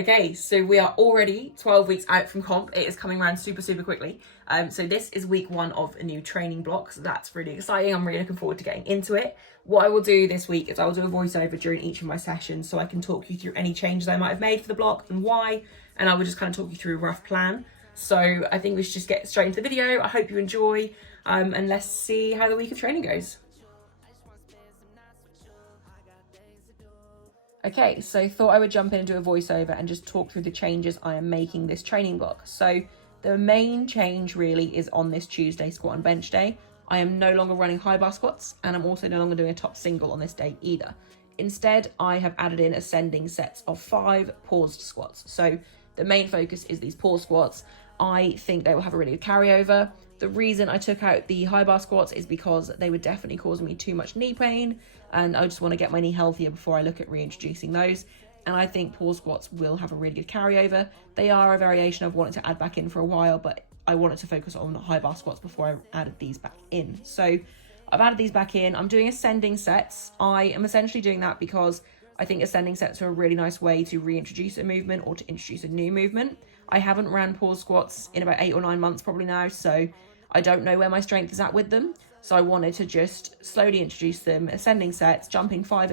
Okay, so we are already 12 weeks out from comp. It is coming around super quickly. So this is week 1 of a new training block. So that's really exciting. I'm really looking forward to getting into it. What I will do this week is I will do a voiceover during each of my sessions so I can talk you through any changes I might have made for the block and why. And I will just kind of talk you through a rough plan. So I think we should just get straight into the video. I hope you enjoy and let's see how the week of training goes. Okay, so thought I would jump in and do a voiceover and just talk through the changes I am making this training block. So the main change really is on this Tuesday squat and bench day. I am no longer running high bar squats and I'm also no longer doing a top single on this day either. Instead, I have added in ascending sets of 5 paused squats. So the main focus is these pause squats. I think they will have a really good carryover. The reason I took out the high bar squats is because they were definitely causing me too much knee pain and I just want to get my knee healthier before I look at reintroducing those. And I think pause squats will have a really good carryover. They are a variation I've wanted to add back in for a while, but I wanted to focus on high bar squats before I added these back in. So I've added these back in. I'm doing ascending sets. I am essentially doing that because I think ascending sets are a really nice way to reintroduce a movement or to introduce a new movement. I haven't ran pause squats in about 8 or 9 months probably now, so I don't know where my strength is at with them. So I wanted to just slowly introduce them, ascending sets, jumping 5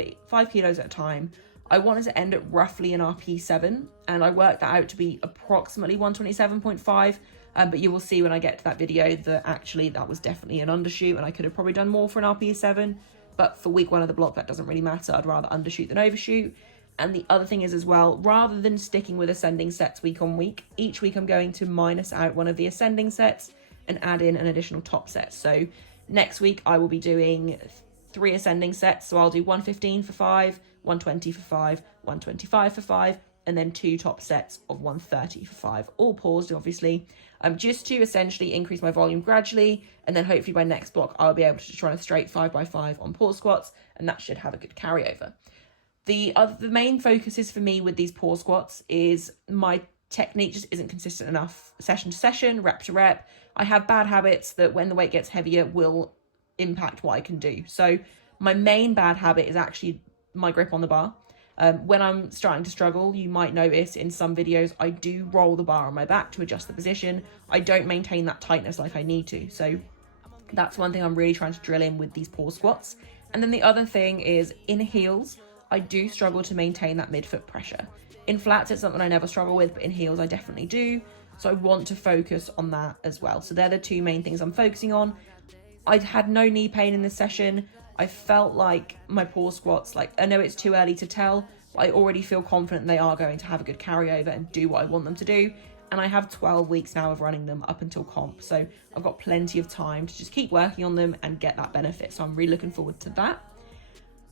kilos at a time. I wanted to end at roughly an RP7, and I worked that out to be approximately 127.5. But you will see when I get to that video that actually that was definitely an undershoot, and I could have probably done more for an RP7. But for week 1 of the block, that doesn't really matter. I'd rather undershoot than overshoot. And the other thing is as well, rather than sticking with ascending sets week on week, each week I'm going to minus out one of the ascending sets and add in an additional top set. So next week I will be doing 3 ascending sets. So I'll do 115 for 5, 120 for 5, 125 for 5, and then 2 top sets of 130 for 5, all paused obviously, just to essentially increase my volume gradually. And then hopefully by next block I'll be able to try a straight 5x5 on pause squats, and that should have a good carryover. The main focuses for me with these pause squats is my technique just isn't consistent enough session to session, rep to rep. I have bad habits that when the weight gets heavier will impact what I can do. So my main bad habit is actually my grip on the bar. When I'm starting to struggle, you might notice in some videos I do roll the bar on my back to adjust the position. I don't maintain that tightness like I need to. So that's one thing I'm really trying to drill in with these pause squats. And then the other thing is in heels, I do struggle to maintain that midfoot pressure. In flats, it's something I never struggle with, but in heels, I definitely do. So I want to focus on that as well. So they're the 2 main things I'm focusing on. I had no knee pain in this session. I felt like my pause squats, like I know it's too early to tell, but I already feel confident they are going to have a good carryover and do what I want them to do. And I have 12 weeks now of running them up until comp. So I've got plenty of time to just keep working on them and get that benefit. So I'm really looking forward to that.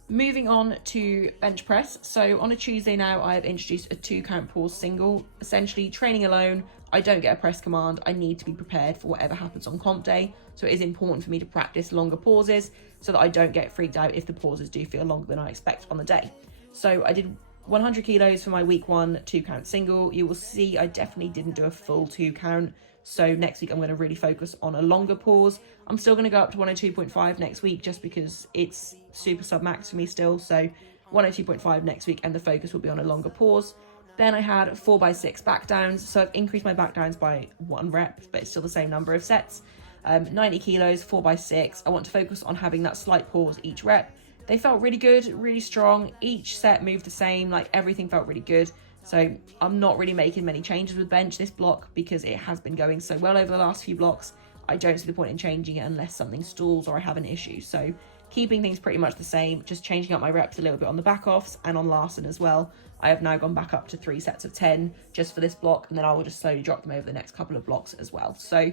Moving on to bench press. So on a Tuesday now, I have introduced a 2 count pause single, essentially training alone. I don't get a press command. I need to be prepared for whatever happens on comp day. So it is important for me to practice longer pauses so that I don't get freaked out if the pauses do feel longer than I expect on the day. So I did 100 kilos for my week 1 2 count single. You will see I definitely didn't do a full 2 count. So next week I'm going to really focus on a longer pause. I'm still going to go up to 102.5 next week just because it's super sub-max for me still. So 102.5 next week, and the focus will be on a longer pause. Then I had 4x6 back downs. So I've increased my back downs by 1 rep, but it's still the same number of sets. 90 kilos, 4x6. I want to focus on having that slight pause each rep. They felt really good, really strong. Each set moved the same, like everything felt really good. So I'm not really making many changes with bench this block because it has been going so well over the last few blocks. I don't see the point in changing it unless something stalls or I have an issue. So keeping things pretty much the same, just changing up my reps a little bit on the back offs and on Larson as well. I have now gone back up to 3 sets of 10 just for this block, and then I will just slowly drop them over the next couple of blocks as well. So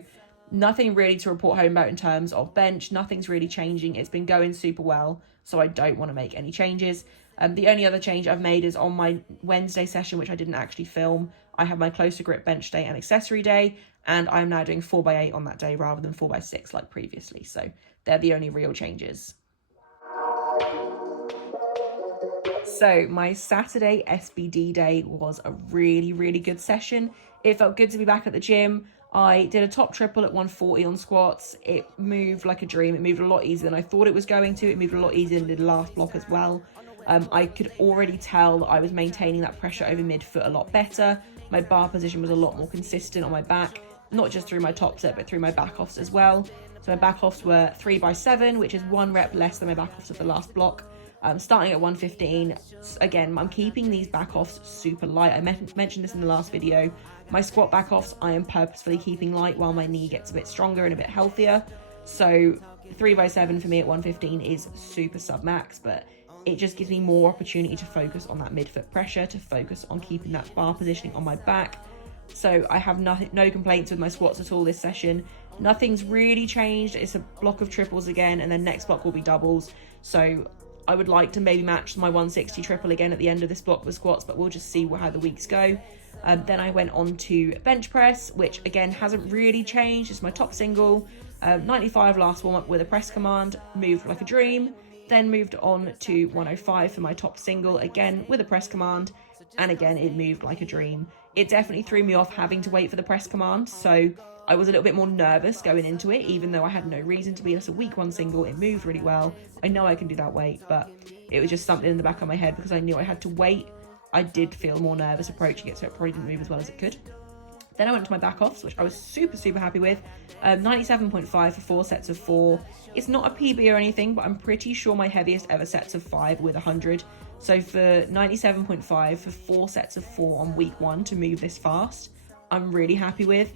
nothing really to report home about in terms of bench. Nothing's really changing. It's been going super well, so I don't want to make any changes. The only other change I've made is on my Wednesday session, which I didn't actually film. I have my closer grip bench day and accessory day, and I'm now doing 4x8 on that day rather than 4x6 like previously. So they're the only real changes. So my Saturday SBD day was a really, really good session. It felt good to be back at the gym. I did a top triple at 140 on squats. It moved like a dream. It moved a lot easier than I thought it was going to. It moved a lot easier than the last block as well. I could already tell that I was maintaining that pressure over midfoot a lot better. My bar position was a lot more consistent on my back, not just through my top set, but through my back offs as well. So my back offs were 3x7, which is 1 rep less than my back offs of the last block. Starting at 115, again, I'm keeping these back offs super light. I mentioned this in the last video. My squat back offs, I am purposefully keeping light while my knee gets a bit stronger and a bit healthier. So 3x7 for me at 115 is super sub-max, but it just gives me more opportunity to focus on that midfoot pressure, to focus on keeping that bar positioning on my back. So I have no complaints with my squats at all this session. Nothing's really changed. It's a block of triples again, and then next block will be doubles. So I would like to maybe match my 160 triple again at the end of this block with squats, but we'll just see how the weeks go. Then I went on to bench press, which again hasn't really changed. It's my top single, 95 last warm up with a press command, moved like a dream. Then moved on to 105 for my top single, again with a press command, and again it moved like a dream. It definitely threw me off having to wait for the press command, so I was a little bit more nervous going into it, even though I had no reason to be. That's a week 1 single. It moved really well. I know I can do that weight, but it was just something in the back of my head because I knew I had to wait. I did feel more nervous approaching it, so it probably didn't move as well as it could. Then I went to my back offs, which I was super happy with. 97.5 for 4 sets of 4. It's not a PB or anything, but I'm pretty sure my heaviest ever sets of 5 with 100. So for 97.5 for 4 sets of 4 on week 1 to move this fast, I'm really happy with.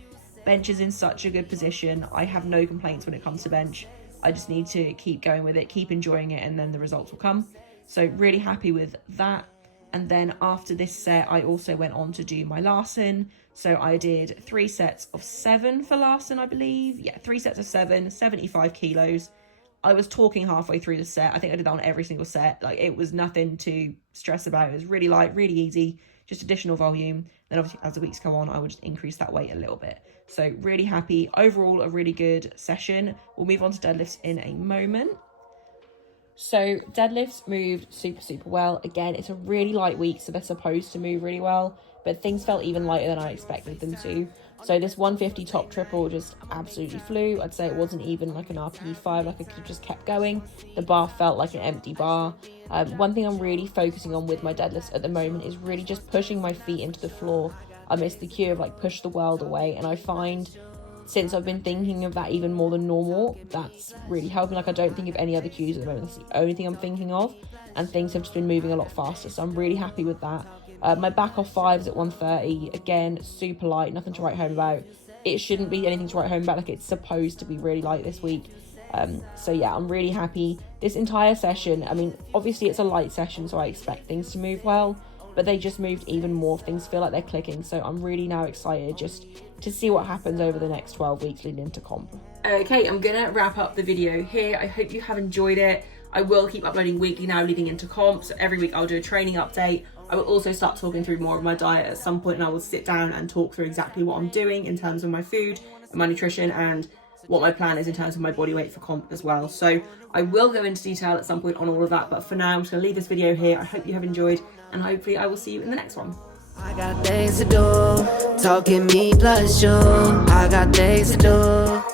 Bench is in such a good position. I have no complaints when it comes to bench. I just need to keep going with it, keep enjoying it, and then the results will come. So really happy with that. And then after this set, I also went on to do my Larson. So I did 3 sets of 7 for Larson, I believe. Yeah, 3 sets of 7, 75 kilos. I was talking halfway through the set. I think I did that on every single set. Like, it was nothing to stress about. It was really light, really easy, just additional volume. Then obviously as the weeks go on, I would just increase that weight a little bit. So really happy. Overall, a really good session. We'll move on to deadlifts in a moment. So deadlifts moved super well. Again, it's a really light week, so they're supposed to move really well, but things felt even lighter than I expected them to. So this 150 top triple just absolutely flew. I'd say it wasn't even like an RPE5, like I could have just kept going. The bar felt like an empty bar. One thing I'm really focusing on with my deadlifts at the moment is really just pushing my feet into the floor. I miss the cue of like push the world away, and I find since I've been thinking of that even more than normal, that's really helping. Like, I don't think of any other cues at the moment. That's the only thing I'm thinking of, and things have just been moving a lot faster, so I'm really happy with that. My back off 5s at 130, again, super light, nothing to write home about. It shouldn't be anything to write home about, like it's supposed to be really light this week. So yeah, I'm really happy. This entire session, I mean, obviously it's a light session, so I expect things to move well, but they just moved even more. Things feel like they're clicking, so I'm really now excited just to see what happens over the next 12 weeks leading into comp. Okay, I'm gonna wrap up the video here. I hope you have enjoyed it. I will keep uploading weekly now leading into comp, so every week I'll do a training update. I will also start talking through more of my diet at some point, and I will sit down and talk through exactly what I'm doing in terms of my food and my nutrition and what my plan is in terms of my body weight for comp as well. So I will go into detail at some point on all of that, but for now I'm just gonna leave this video here. I hope you have enjoyed, and hopefully I will see you in the next one. I got things to do, talking me plus you. I got things to do.